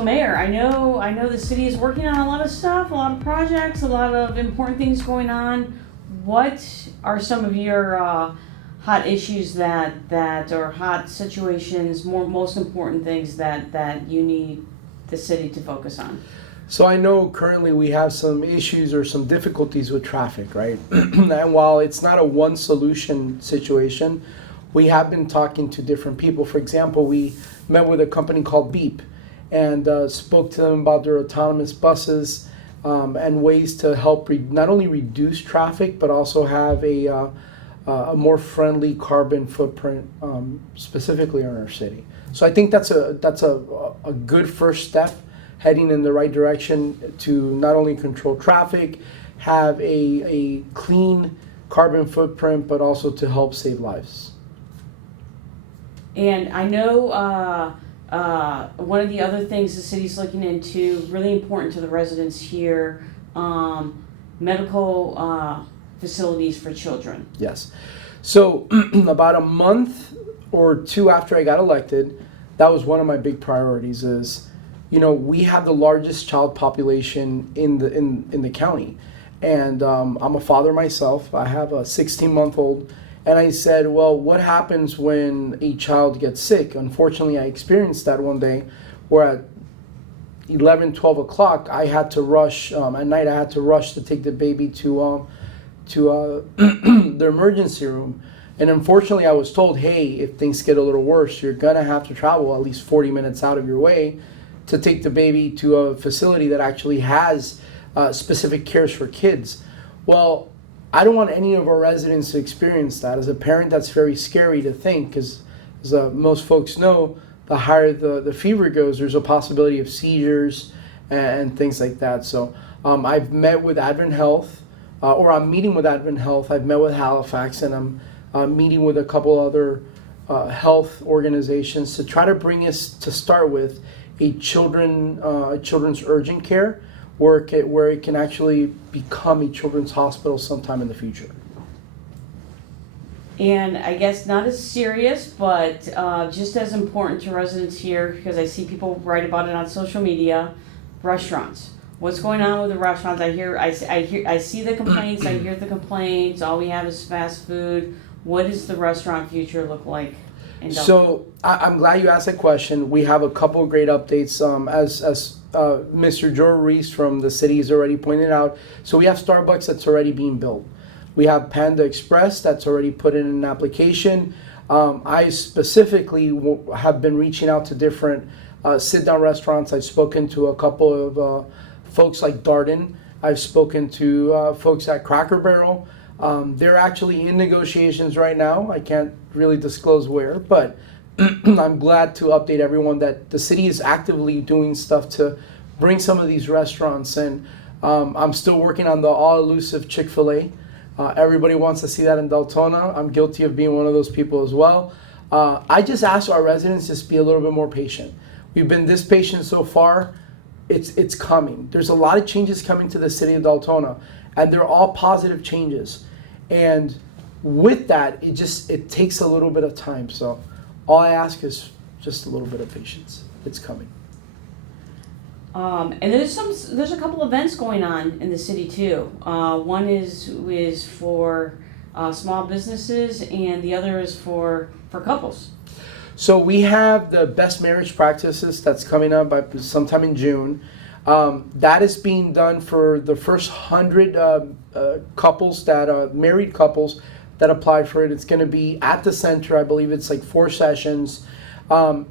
So Mayor, I know the city is working on a lot of stuff, a lot of projects, a lot of important things going on. What are some of your hot issues that or hot situations, most important things that you need the city to focus on? So I know currently we have some issues or some difficulties with traffic, right? And while it's not a one solution situation, we have been talking to different people. For example, we met with a company called Beep and spoke to them about their autonomous buses and ways to help not only reduce traffic, but also have a more friendly carbon footprint, specifically in our city. So I think that's a good first step, heading in the right direction to not only control traffic, have a clean carbon footprint, but also to help save lives. And I know one of the other things the city's looking into, really important to the residents here, medical facilities for children. Yes. So about a month or two after I got elected, that was one of my big priorities is, we have the largest child population in the county. And I'm a father myself. I have a 16-month-old. And I said, well, what happens when a child gets sick? Unfortunately, I experienced that one day where at 11, 12 o'clock, I had to rush, at night I had to rush to take the baby to the emergency room. And unfortunately, I was told, hey, if things get a little worse, you're going to have to travel at least 40 minutes out of your way to take the baby to a facility that actually has specific cares for kids. Well, I don't want any of our residents to experience that. As a parent, that's very scary to think because, as most folks know, the higher the fever goes, there's a possibility of seizures and things like that. So I've met with Advent Health, or I'm meeting with Advent Health. I've met with Halifax, and I'm meeting with a couple other health organizations to try to bring us, to start with, a children's urgent care where it can actually become a children's hospital sometime in the future. And I guess not as serious, but just as important to residents here, because I see people write about it on social media, restaurants. What's going on with the restaurants? I see the complaints, I hear the complaints, all we have is fast food. What does the restaurant future look like? So I'm glad you asked that question. We have a couple of great updates. As Mr. Joe Reese from the city has already pointed out, so we have Starbucks that's already being built. We have Panda Express that's already put in an application. I specifically have been reaching out to different sit-down restaurants. I've spoken to a couple of folks like Darden. I've spoken to folks at Cracker Barrel. They're actually in negotiations right now. I can't really disclose where, but I'm glad to update everyone that the city is actively doing stuff to bring some of these restaurants. And I'm still working on the all-elusive Chick-fil-A. Everybody wants to see that in Deltona. I'm guilty of being one of those people as well. I just ask our residents just be a little bit more patient. We've been this patient so far. It's coming. There's a lot of changes coming to the city of Deltona, and they're all positive changes. And with that, it takes a little bit of time. So all I ask is just a little bit of patience. It's coming. And there's a couple events going on in the city too. One is for small businesses, and the other is for couples. So we have the best marriage practices that's coming up by sometime in June. That is being done for the first 100 couples married couples that apply for it. It's going to be at the center. I believe it's like 4 sessions.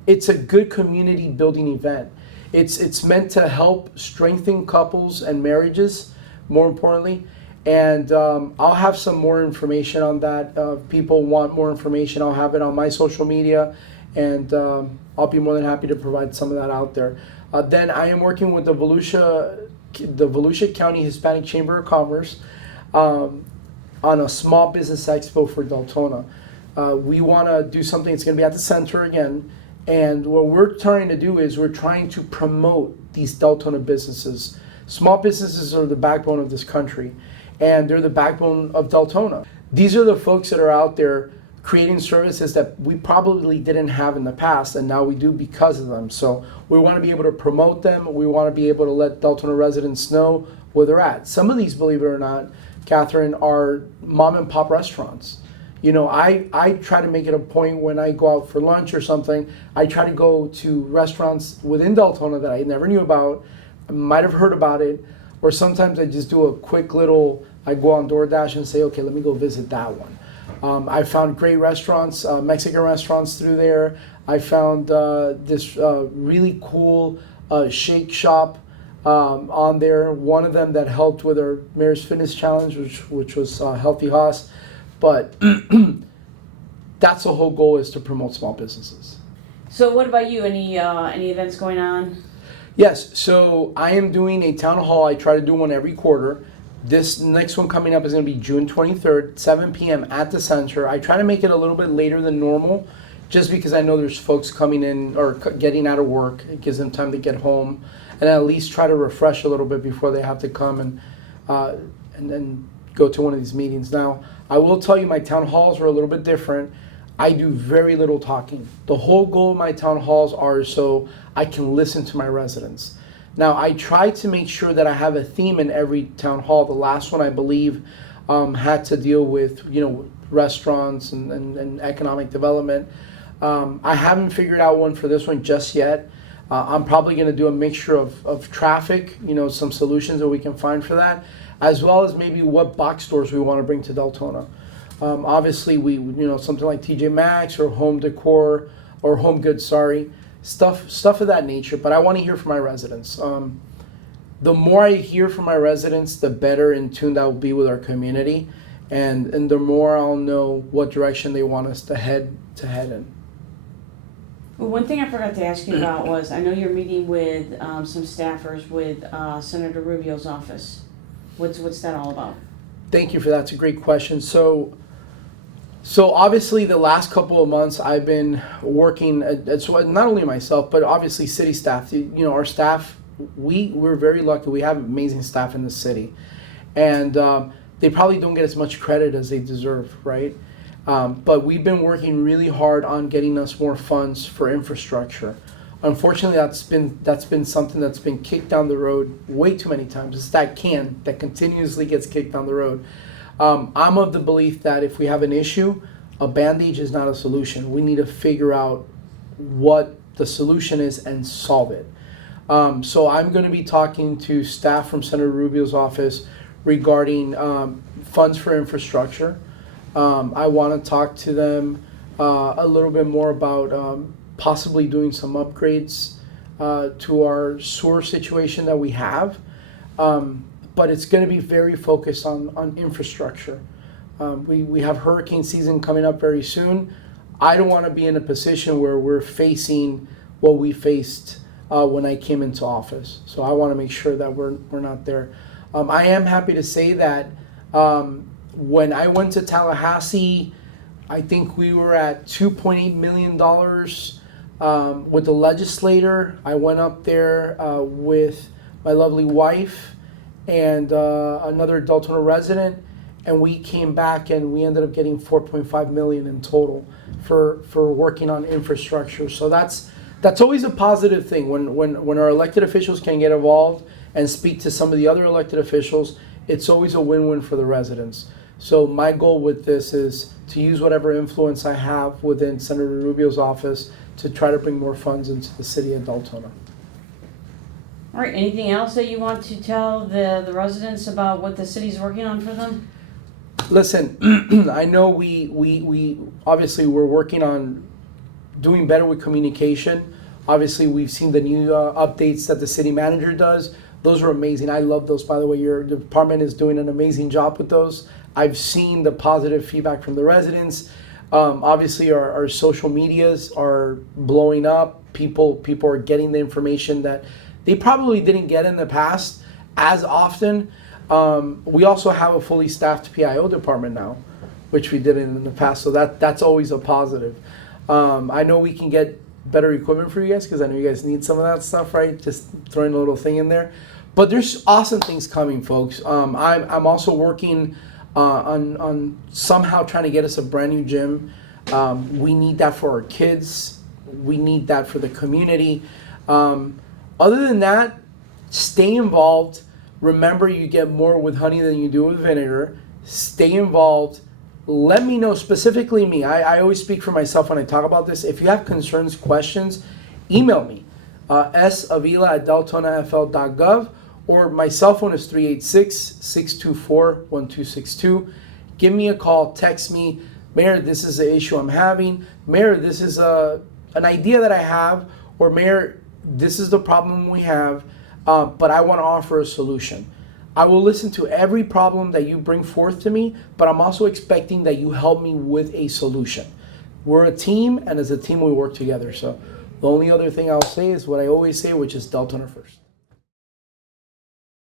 It's a good community building event. It's meant to help strengthen couples and marriages, more importantly. And I'll have some more information on that. If people want more information, I'll have it on my social media, and I'll be more than happy to provide some of that out there. Then I am working with the Volusia County Hispanic Chamber of Commerce on a small business expo for Deltona. We want to do something that's going to be at the center again. And what we're trying to do is we're trying to promote these Deltona businesses. Small businesses are the backbone of this country, and they're the backbone of Deltona. These are the folks that are out there creating services that we probably didn't have in the past, and now we do because of them. So we want to be able to promote them. We want to be able to let Deltona residents know where they're at. Some of these, believe it or not, Catherine, are mom and pop restaurants. You know, I try to make it a point when I go out for lunch or something, I try to go to restaurants within Deltona that I never knew about, might have heard about it, or sometimes I just do a quick little, I go on DoorDash and say, okay, let me go visit that one. I found great restaurants, Mexican restaurants through there. I found this really cool shake shop on there. One of them that helped with our Mayor's Fitness Challenge, which was Healthy Hoss. But that's the whole goal, is to promote small businesses. So what about you? Any events going on? Yes, so I am doing a town hall. I try to do one every quarter. This next one coming up is going to be June 23rd, 7 p.m. at the center. I try to make it a little bit later than normal, just because I know there's folks coming in or getting out of work. It gives them time to get home, and at least try to refresh a little bit before they have to come and then go to one of these meetings. Now, I will tell you, my town halls are a little bit different. I do very little talking. The whole goal of my town halls are so I can listen to my residents. Now, I try to make sure that I have a theme in every town hall. The last one, I believe, had to deal with, restaurants and economic development. I haven't figured out one for this one just yet. I'm probably going to do a mixture of traffic, some solutions that we can find for that, as well as maybe what box stores we want to bring to Deltona. Obviously, we something like TJ Maxx or home decor or home goods, stuff of that nature. But I want to hear from my residents. The more I hear from my residents, the better in tune I'll be with our community, and the more I'll know what direction they want us to head in. Well, one thing I forgot to ask you about was, I know you're meeting with some staffers with Senator Rubio's office. What's that all about? Thank you for that. It's a great question. So obviously the last couple of months I've been working, not only myself, but obviously city staff. Our staff, we're very lucky. We have amazing staff in the city. And they probably don't get as much credit as they deserve, right? But we've been working really hard on getting us more funds for infrastructure. Unfortunately, that's been something that's been kicked down the road way too many times. It's that can that continuously gets kicked down the road. I'm of the belief that if we have an issue, a bandage is not a solution. We need to figure out what the solution is and solve it. So I'm going to be talking to staff from Senator Rubio's office regarding funds for infrastructure. I want to talk to them a little bit more about possibly doing some upgrades to our sewer situation that we have. But it's going to be very focused on infrastructure. We have hurricane season coming up very soon. I don't want to be in a position where we're facing what we faced when I came into office. So I want to make sure that we're not there. I am happy to say that when I went to Tallahassee, I think we were at $2.8 million with the legislator. I went up there with my lovely wife and another Deltona resident, and we came back and we ended up getting $4.5 million in total for working on infrastructure. So that's always a positive thing when our elected officials can get involved and speak to some of the other elected officials. It's always a win-win for the residents. So my goal with this is to use whatever influence I have within Senator Rubio's office to try to bring more funds into the city of Deltona. All right, anything else that you want to tell the residents about what the city's working on for them? Listen, I know we obviously we're working on doing better with communication. Obviously, we've seen the new updates that the city manager does. Those are amazing. I love those, by the way. Your department is doing an amazing job with those. I've seen the positive feedback from the residents. Obviously, our social medias are blowing up. People are getting the information that they probably didn't get in the past as often. We also have a fully staffed PIO department now, which we didn't in the past. So that's always a positive. I know we can get better equipment for you guys because I know you guys need some of that stuff, right? Just throwing a little thing in there. But there's awesome things coming, folks. I'm also working on somehow trying to get us a brand new gym. We need that for our kids. We need that for the community. Other than that, stay involved. Remember, you get more with honey than you do with vinegar. Stay involved. Let me know, specifically me. I always speak for myself when I talk about this. If you have concerns, questions, email me. savila@deltonafl.gov, or my cell phone is 386-624-1262. Give me a call, text me. Mayor, this is the issue I'm having. Mayor, this is an idea that I have. Or Mayor, this is the problem we have, but I want to offer a solution. I will listen to every problem that you bring forth to me, but I'm also expecting that you help me with a solution. We're a team, and as a team we work together. So the only other thing I'll say is what I always say, which is Deltona first.